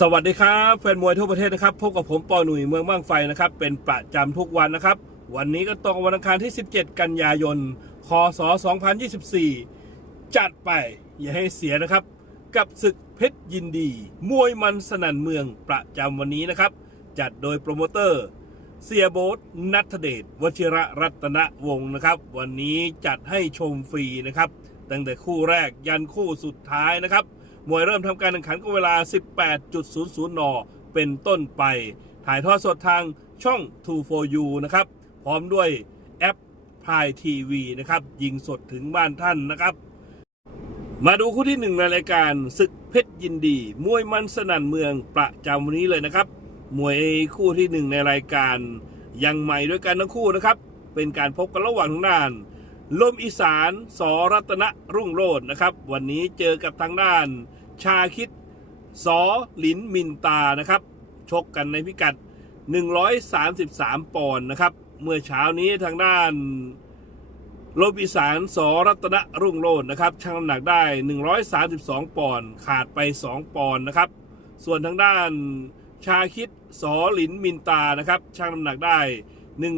สวัสดีครับแฟนมวยทั่วประเทศนะครับพบกับผมปอหนุ่ยเมืองบ้างไฟนะครับ เป็นประจำทุกวันนะครับ วันนี้ก็ตรงวันอังคารที่ 17 กันยายนคศ2024 จัดไปอย่าให้เสียนะครับ กับศึกเพชรยินดี มวยมันสนั่นเมืองประจำวันนี้นะครับ จัดโดยโปรโมเตอร์ เสียโบ๊ทนัทเดชวชิระรัตนวงศ์นะครับ วันนี้จัดให้ชมฟรีนะครับ ตั้งแต่คู่แรกยันคู่สุดท้ายนะครับ มวยเริ่มทำการแข่งขันก็เวลา 18.00 น เป็นต้นไป ถ่ายทอดสดทางช่อง2 for you นะครับ พร้อมด้วยแอปพายทีวีนะครับ ยิงสดถึงบ้านท่านนะครับ มาดูคู่ที่หนึ่งในรายการศึกเพชรยินดี มวยมันสนั่นเมืองประจำวันนี้เลยนะครับ มวยคู่ที่หนึ่งในรายการยังใหม่ด้วยกันทั้งคู่นะครับ เป็นการพบกันระหว่างทางด้าน ลมอีสานสรัตนรุ่งโรจน์นะครับ วันนี้เจอกับทางด้าน ชาคิดสอหลินมินตานะครับ ชกกันในพิกัด 133 ปอนด์นะครับ เมื่อเช้านี้ทางด้านลมอีสานสอรัตนรุ่งโรจน์นะครับชั่งน้ำหนักได้ 132 ปอนด์ขาดไป 2 ปอนด์นะครับ ส่วนทางด้านชาคิดสอหลินมินตานะครับชั่งน้ำหนักได้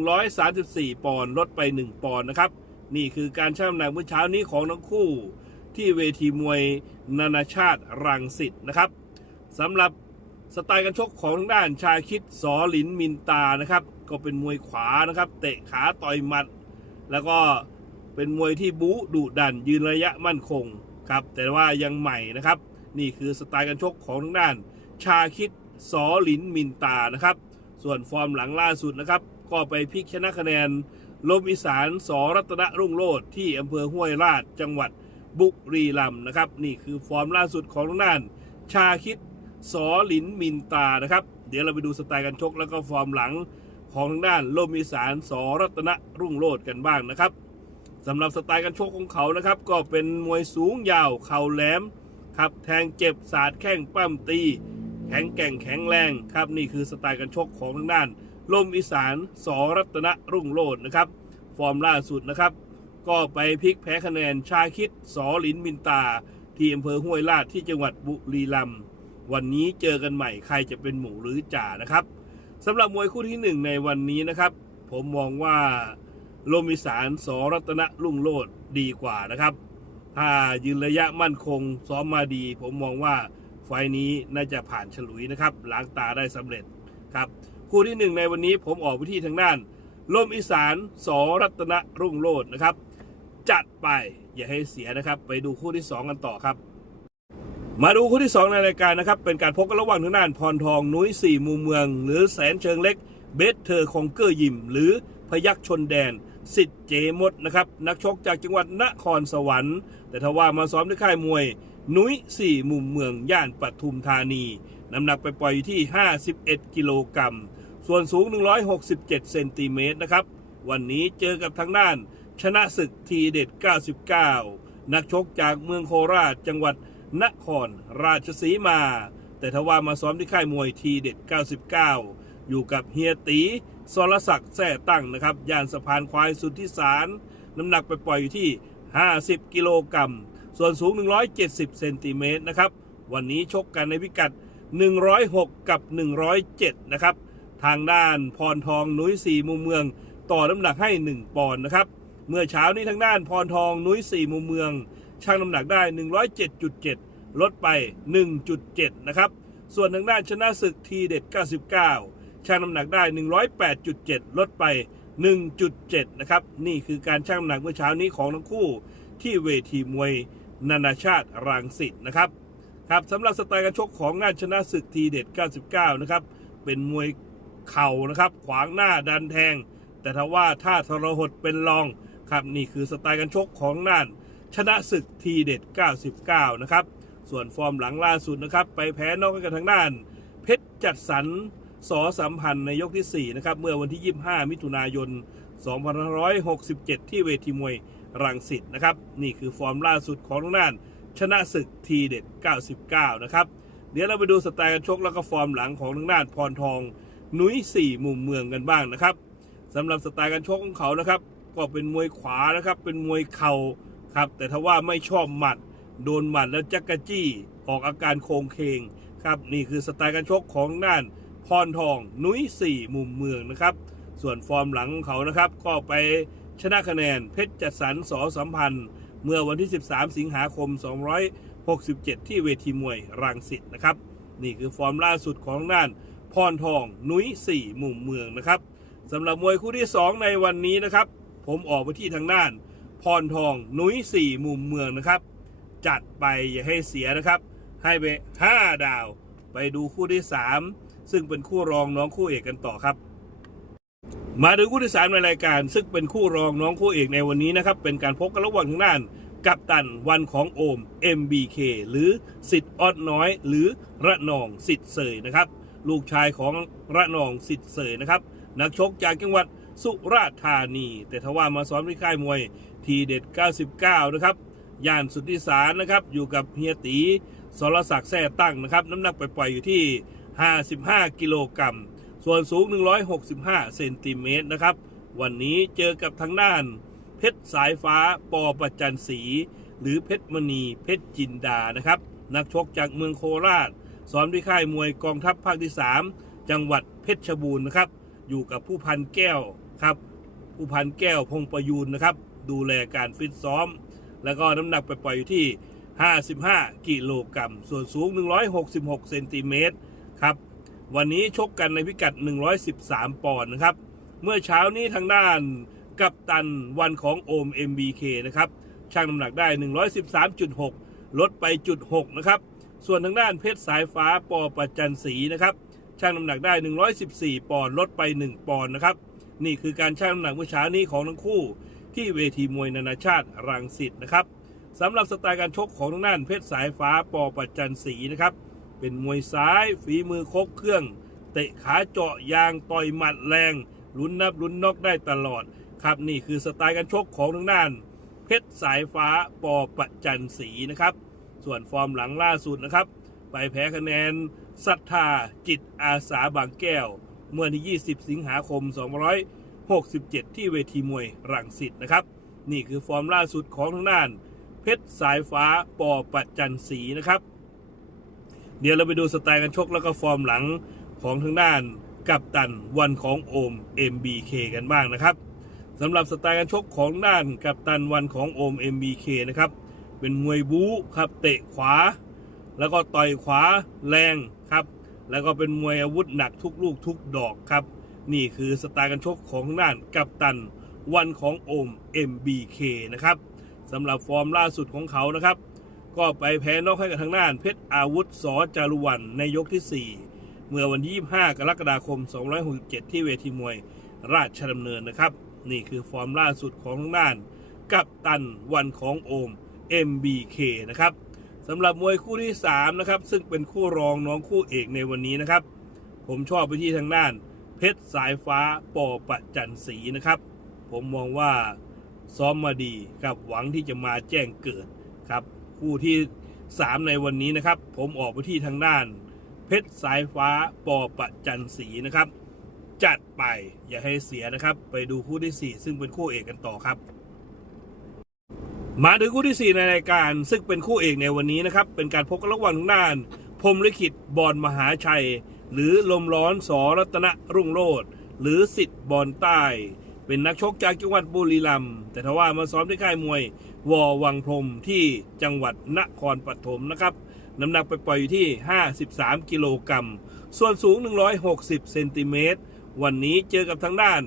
134 ปอนด์ลดไป 1 ปอนด์นะครับ นี่คือการชั่งน้ำหนักเมื่อเช้านี้ของทั้งคู่ ที่เวทีมวยนานาชาติรังสิตนะครับสำหรับสไตล์การชกของทางด้านชาคิดสอหลินมินตานะครับ ก็เป็นมวยขวานะครับ เตะขาต่อยหมัด แล้วก็เป็นมวยที่บู๊ดุดัน ยืนระยะมั่นคงครับ แต่ว่ายังใหม่นะครับ นี่คือสไตล์การชกของทางด้าน ชาคิดสอหลินมินตานะครับ ส่วนฟอร์มหลังล่าสุดนะครับ ก็ไปพลิกชนะคะแนนลมอีสานสอรัตนรุ่งโรจน์ที่อำเภอห้วยราชจังหวัด บุรีรัมนะครับ นี่คือฟอร์มล่าสุดของทางด้าน ชาคิดสอหลินมินตานะครับ เดี๋ยวเราไปดูสไตล์การชกแล้วก็ฟอร์มหลังของทางด้านลมอีสานสอรัตนรุ่งโรจน์กันบ้างนะครับสำหรับสไตล์การชกของเขานะครับ ก็เป็นมวยสูงยาวเข่าแหลมครับแทงเจ็บสาดแข้งปั้มตี แข็งแกร่งแข็งแรงครับนี่คือสไตล์การชกของทางด้าน ลมอีสานสอรัตนรุ่งโรจน์นะครับ ฟอร์มล่าสุดนะครับ ก็ไปพลิกแพ้คะแนนชาคิดสอหลินมินตา ที่อำเภอห้วยลาดที่จังหวัดบุรีรัมย์วันนี้เจอกันใหม่ใครจะเป็นหมูหรือจ่านะครับสำหรับมวยคู่ที่หนึ่งในวันนี้นะครับ ผมมองว่าลมอีสานสอรัตนรุ่งโรจน์ดีกว่านะครับ ถ้ายืนระยะมั่นคงซ้อมมาดี ผมมองว่าไฟนี้น่าจะผ่านฉลุยนะครับล้างตาได้สำเร็จครับคู่ที่หนึ่งในวันนี้ผมออกไปที่ทางด้านลมอีสานสอรัตนรุ่งโรจน์นะครับ จัดไป อย่าให้เสียนะครับ ไปดูคู่ที่ 2 กันต่อครับ มาดูคู่ที่ 2 ในรายการนะครับ เป็นการพบกันระหว่างทางด้านพรทองนุ้ยสี่มุมเมือง หรือแสนเชิงเล็กเบสเธอคองเกอร์ยิม หรือพยักชนแดนสิทธิ์เจมดนะครับนักชกจากจังหวัดนครสวรรค์ แต่ทว่ามาซ้อมที่ค่ายมวย นุ้ยสี่มุมเมืองย่านปทุมธานี น้ำหนักไปปล่อยอยู่ที่ 51 กิโลกรัม ส่วนสูง 167 เซนติเมตรนะครับ วันนี้เจอกับทางด้าน ชนะศึกทีเด็ด 99 นักชกจากเมืองโคราชจังหวัดนครราชสีมา แต่ทว่ามาซ้อมที่ค่ายมวยทีเด็ด 99 อยู่กับเฮียตีสรศักดิ์แท่ตั้งนะครับย่านสะพานควายสุทธิสาร น้ำหนักไปปล่อยอยู่ที่ 50 กิโลกรัม ส่วนสูง 170 เซนติเมตรนะครับ วันนี้ชกกันในพิกัด 106 กับ 107 นะครับ ทางด้านพรทองนุ้ยสี่มุมเมือง ต่อน้ำหนักให้ 1 ปอนด์นะครับ เมื่อเช้านี้ทางด้านพรทองนุ้ยสี่มุมเมืองชั่งน้ำหนักได้ 107.7 ลดไป 1.7 นะครับ ส่วนทางด้านชนะศึกทีเด็ด 99 ชั่งน้ำหนักได้ 108.7 ลดไป 1.7 นะครับ นี่คือการชั่งน้ำหนักเมื่อเช้านี้ของทั้งคู่ที่เวทีมวยนานาชาติรังสิตนะครับ ครับสำหรับสไตล์การชกของงานชนะศึกทีเด็ด 99 นะครับ เป็นมวยเข่านะครับ ขวางหน้าดันแทง แต่ถ้าว่าถ้าทรหดเป็นรอง ครับนี่คือสไตล์การชกของน่านชนะศึกทีเด็ด 99 นะครับ ส่วนฟอร์มหลังล่าสุดนะครับ ไปแพ้นอกกันทางด้าน เพชรจัดสรรสอสัมพันธ์ในยกที่ 4 นะครับ เมื่อวันที่ 25 มิถุนายน 2567 ที่เวทีมวยรังสิตนะครับ นี่คือฟอร์มล่าสุดของทางด้านชนะศึกทีเด็ด 99 นะครับ เดี๋ยวเราไปดูสไตล์การชกแล้วก็ฟอร์มหลังของทางด้านพรทองนุ้ยสี่มุมเมืองกันบ้างนะครับสำหรับสไตล์การชกของเขานะครับ ก็เป็นมวยขวานะครับเป็นมวยเข่าครับแต่ถ้าว่าไม่ชอบหมัด โดนหมัดแล้วจักกะจี้ออกอาการโคงเคงครับนี่คือสไตล์การชกของด้านพรทองนุ้ยสี่มุมเมืองนะครับ ส่วนฟอร์มหลังของเขานะครับ ก็ไปชนะคะแนนเพชรจัดสรรสอสัมพันธ์ เมื่อวันที่ 13 สิงหาคม 267 ที่เวทีมวยรังสิตนะครับ นี่คือฟอร์มล่าสุดของด้านพรทองนุ้ยสี่มุมเมืองนะครับสำหรับมวยคู่ที่ 2 ในวันนี้นะครับ ผมออกไปที่ทางด้าน พรทองนุ้ยสี่มุมเมืองนะครับ จัดไปอย่าให้เสียนะครับ ให้ไป 5 ดาว ไปดูคู่ที่ 3 ซึ่งเป็นคู่รองน้องคู่เอกกันต่อครับ มาถึงคู่ที่สามในรายการ ซึ่งเป็นคู่รองน้องคู่เอกในวันนี้นะครับ เป็นการพบกันระหว่างทางด้านกัปตันวันของโอม MBK หรือสิทธิ์ออดน้อย หรือระนองสิทธิ์เสยนะครับ ลูกชายของระนองสิทธิ์เสยนะครับ นักชกจากจังหวัด สุราษฎร์ธานี แต่ทว่ามาซ้อมที่ค่ายมวยทีเด็ด 99 นะครับย่านสุทธิสารนะครับ อยู่กับเฮียตีสรศักดิ์แท่ตั้งนะครับ น้ำหนักไปปล่อยๆอยู่ที่ 55 กิโลกรัม ส่วนสูง 165 เซนติเมตรนะครับ วันนี้เจอกับทางด้าน เพชรสายฟ้าปอประจันศรีหรือเพชรมณีเพชรจินดานะครับ นักชกจากเมืองโคราชซ้อมที่ค่ายมวยกองทัพภาคที่ 3 จังหวัดเพชรบูรณ์นะครับ อยู่กับผู้พันแก้ว ครับผู้พันแก้วพงประยูนนะครับ ดูแลการฟิตซ้อม แล้วก็น้ำหนักไปปล่อยอยู่ที่ 55 กิโลกรัม ส่วนสูง 166 เซนติเมตรครับ วันนี้ชกกันในพิกัด 113 ปอนด์นะครับ เมื่อเช้านี้ทางด้านกัปตันวันของโอม MBK นะครับช่างน้ำหนักได้ 113.6 ลดไปจุด6นะครับ ส่วนทางด้านเพชรสายฟ้าปอประจันศรีนะครับช่างน้ำหนักได้ 114 ปอนด์ลดไป 1 ปอนด์นะครับ นี่คือการช่งน้ำหนักเมื่อเช้านี้ของทั้งคู่ ที่เวทีมวยนานาชาติรังสิตนะครับสำหรับสไตล์การชกของทางด้านเพชรสายฟ้าปอประจันศรีนะครับ เป็นมวยซ้ายฝีมือครบเครื่อง เตะขาเจาะยางต่อยหมัดแรงลุ้นนับลุ้นนอกได้ตลอด ครับนี่คือสไตล์การชกของทางด้าน เพชรสายฟ้าปอประจันศรีนะครับ ส่วนฟอร์มหลังล่าสุดนะครับ ไปแพ้คะแนนศรัทธาจิตอาสาบางแก้ว เมื่อที่ 20 สิงหาคม267 ที่เวทีมวยรังสิตนะครับ นี่คือฟอร์มล่าสุดของทางด้าน เพชรสายฟ้าปอประจันศรีนะครับ เดี๋ยวเราไปดูสไตล์การชกแล้วก็ฟอร์มหลังของทางด้านกัปตันวันของโอม MBK กันบ้างนะครับสำหรับสไตล์การชกของด้านกัปตันวันของโอม MBK นะครับ เป็นมวยบู๊ครับเตะขวา แล้วก็ต่อยขวาแรงครับ แล้วก็เป็นมวยอาวุธหนักทุกลูกทุกดอกครับ นี่คือสไตล์การชกของทางด้านกัปตันวันของโอม MBK นะครับสำหรับฟอร์มล่าสุดของเขานะครับ ก็ไปแพ้นอกให้กับทางด้าน เพชรอาวุธสอจารุวันในยกที่ 4 เมื่อวันที่ 25 กรกฎาคม 267 ที่เวทีมวยราชดำเนินนะครับ นี่คือฟอร์มล่าสุดของทางด้าน กัปตันวันของโอม MBK นะครับ สำหรับมวยคู่ที่3นะครับซึ่งเป็นคู่รองน้องคู่เอกในวันนี้นะครับ ผมชอบไปที่ทางด้าน เพชรสายฟ้าปอประจันศรีนะครับ ผมมองว่าซ้อมมาดีกับหวังที่จะมาแจ้งเกิดครับคู่ที่3ในวันนี้นะครับ ผมออกไปที่ทางด้าน เพชรสายฟ้าปอประจันศรีนะครับ จัดไปอย่าให้เสียนะครับ ไปดูคู่ที่ 4 ซึ่งเป็นคู่เอกกันต่อครับ มาถึงคู่ที่ 4 ในรายการ ซึ่งเป็นคู่เอกในวันนี้นะครับ เป็นการพบกันระหว่างทางด้าน พรมลิขิตบอลมหาชัย หรือลมร้อนสอรัตนรุ่งโรจน์หรือสิทธิ์บอลใต้ เป็นนักชกจากจังหวัดบุรีรัมย์แต่ทว่ามาซ้อมที่ค่ายมวย วอวังพรมที่จังหวัดนครปฐมนะครับน้ำหนักไปปล่อยอยู่ที่ 53 กิโลกรัมส่วนสูง 160 เซนติเมตรวันนี้เจอกับทางด้าน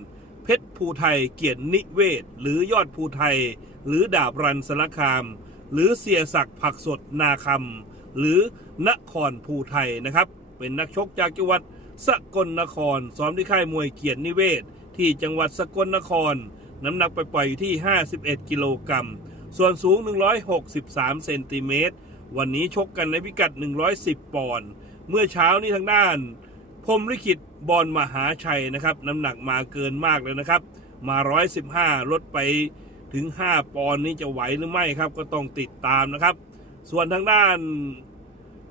เพชรภูไทยเกียรตินิเวศ หรือยอดภูไทย หรือดาบรันสารคาม หรือเสียศักดิ์ผักสดนาคำหรือนครภูไทยนะครับ เป็นนักชกจากจังหวัดสกลนคร ซ้อมที่ค่ายมวยเกียรตินิเวศ ที่จังหวัดสกลนคร น้ำหนักไปปล่อยอยู่ที่ 51 กิโลกรัม ส่วนสูง 163 เซนติเมตร วันนี้ชกกันในพิกัด 110 ปอนด์ เมื่อเช้านี้ทางด้านพรมลิขิตบอลมหาชัยนะครับ น้ำหนักมาเกินมากเลยนะครับ มา 115 ลดไป ถึง 5 ปอนด์นี้จะไหวหรือไม่ครับ ก็ต้องติดตามนะครับ ส่วนทางด้าน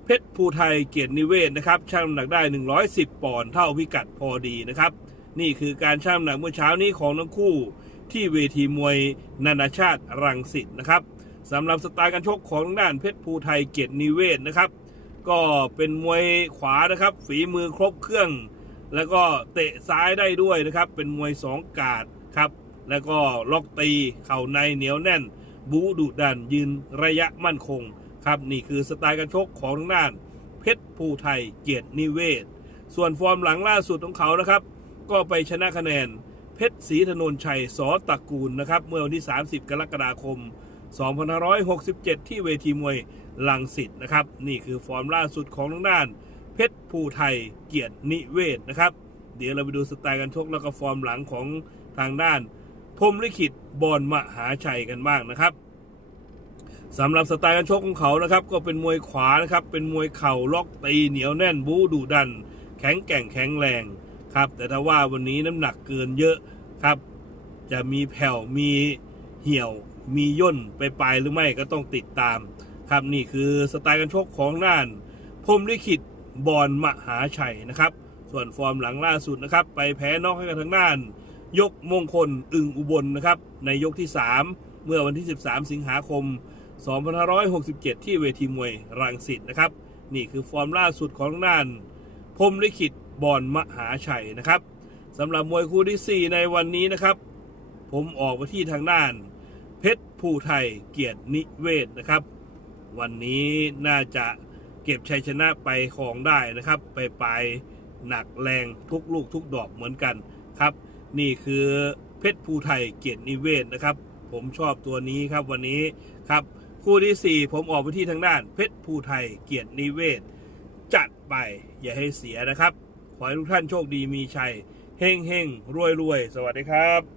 เพชรภูไทยเกียรตินิเวศนะครับช่างน้ำหนักได้ 110 ปอนด์เท่าพิกัดพอดีนะครับ นี่คือการช่างน้ำหนักเมื่อเช้านี้ของทั้งคู่ ที่เวทีมวยนานาชาติรังสิตนะครับสำหรับสไตล์การชกของทางด้านเพชรภูไทยเกียรตินิเวศนะครับ ก็เป็นมวยขวานะครับ ฝีมือครบเครื่อง แล้วก็เตะซ้ายได้ด้วยนะครับ เป็นมวยสองกาดครับ แล้วก็ล็อกตีเข่าในเหนียวแน่น บูดุดันยืนระยะมั่นคง ครับนี่คือสไตล์การชกของทางด้าน เพชรภูไทยเกียรตินิเวศ ส่วนฟอร์มหลังล่าสุดของเขานะครับ ก็ไปชนะคะแนน เพชรศรีธนนชัยสอตระกูลนะครับ เมื่อวันที่ 30 กรกฎาคม 2567 ที่เวทีมวยลังสิตนะครับ นี่คือฟอร์มล่าสุดของทางด้าน เพชรภูไทยเกียรตินิเวศนะครับ เดี๋ยวเราไปดูสไตล์การชกแล้วก็ฟอร์มหลังของทางด้าน พรมลิขิตบอลมหาชัยกันบ้างนะครับสำหรับสไตล์การชกของเขานะครับ ก็เป็นมวยขวานะครับ เป็นมวยเข่าล็อกตีเหนียวแน่นบูดุดัน แข็งแกร่งแข็งแรงครับ แต่ถ้าว่าวันนี้น้ำหนักเกินเยอะครับ จะมีแผ่วมีเหี่ยวมีย่นไปปลายหรือไม่ก็ต้องติดตาม ครับนี่คือสไตล์การชกของน่านพรมลิขิตบอลมหาชัยนะครับ ส่วนฟอร์มหลังล่าสุดนะครับ ไปแพ้นอกให้กับทางด้าน ยกมงคลอึงอุบลนะครับ ในยกที่ 3 เมื่อวันที่ 13 สิงหาคม 2567 ที่เวทีมวยรังสิตนะครับ นี่คือฟอร์มล่าสุดของด้านพรมลิขิตบอลมหาชัยนะครับสำหรับมวยคู่ที่ 4 ในวันนี้นะครับ ผมออกไปที่ทางด้าน เพชรภูไทยเกียรตินิเวศนะครับ วันนี้น่าจะเก็บชัยชนะไปของได้นะครับ ไปไปหนักแรงทุกลูกทุกดอกเหมือนกันครับ นี่คือเพชรภูไทยเกียรตินิเวศนะครับ ผมชอบตัวนี้ครับวันนี้ครับ คู่ที่ 4 ผมออกไปที่ทางด้าน เพชรภูไทยเกียรตินิเวศ จัดไปอย่าให้เสียนะครับ ขอให้ทุกท่านโชคดีมีชัยเฮงเฮงรวยรวยสวัสดีครับ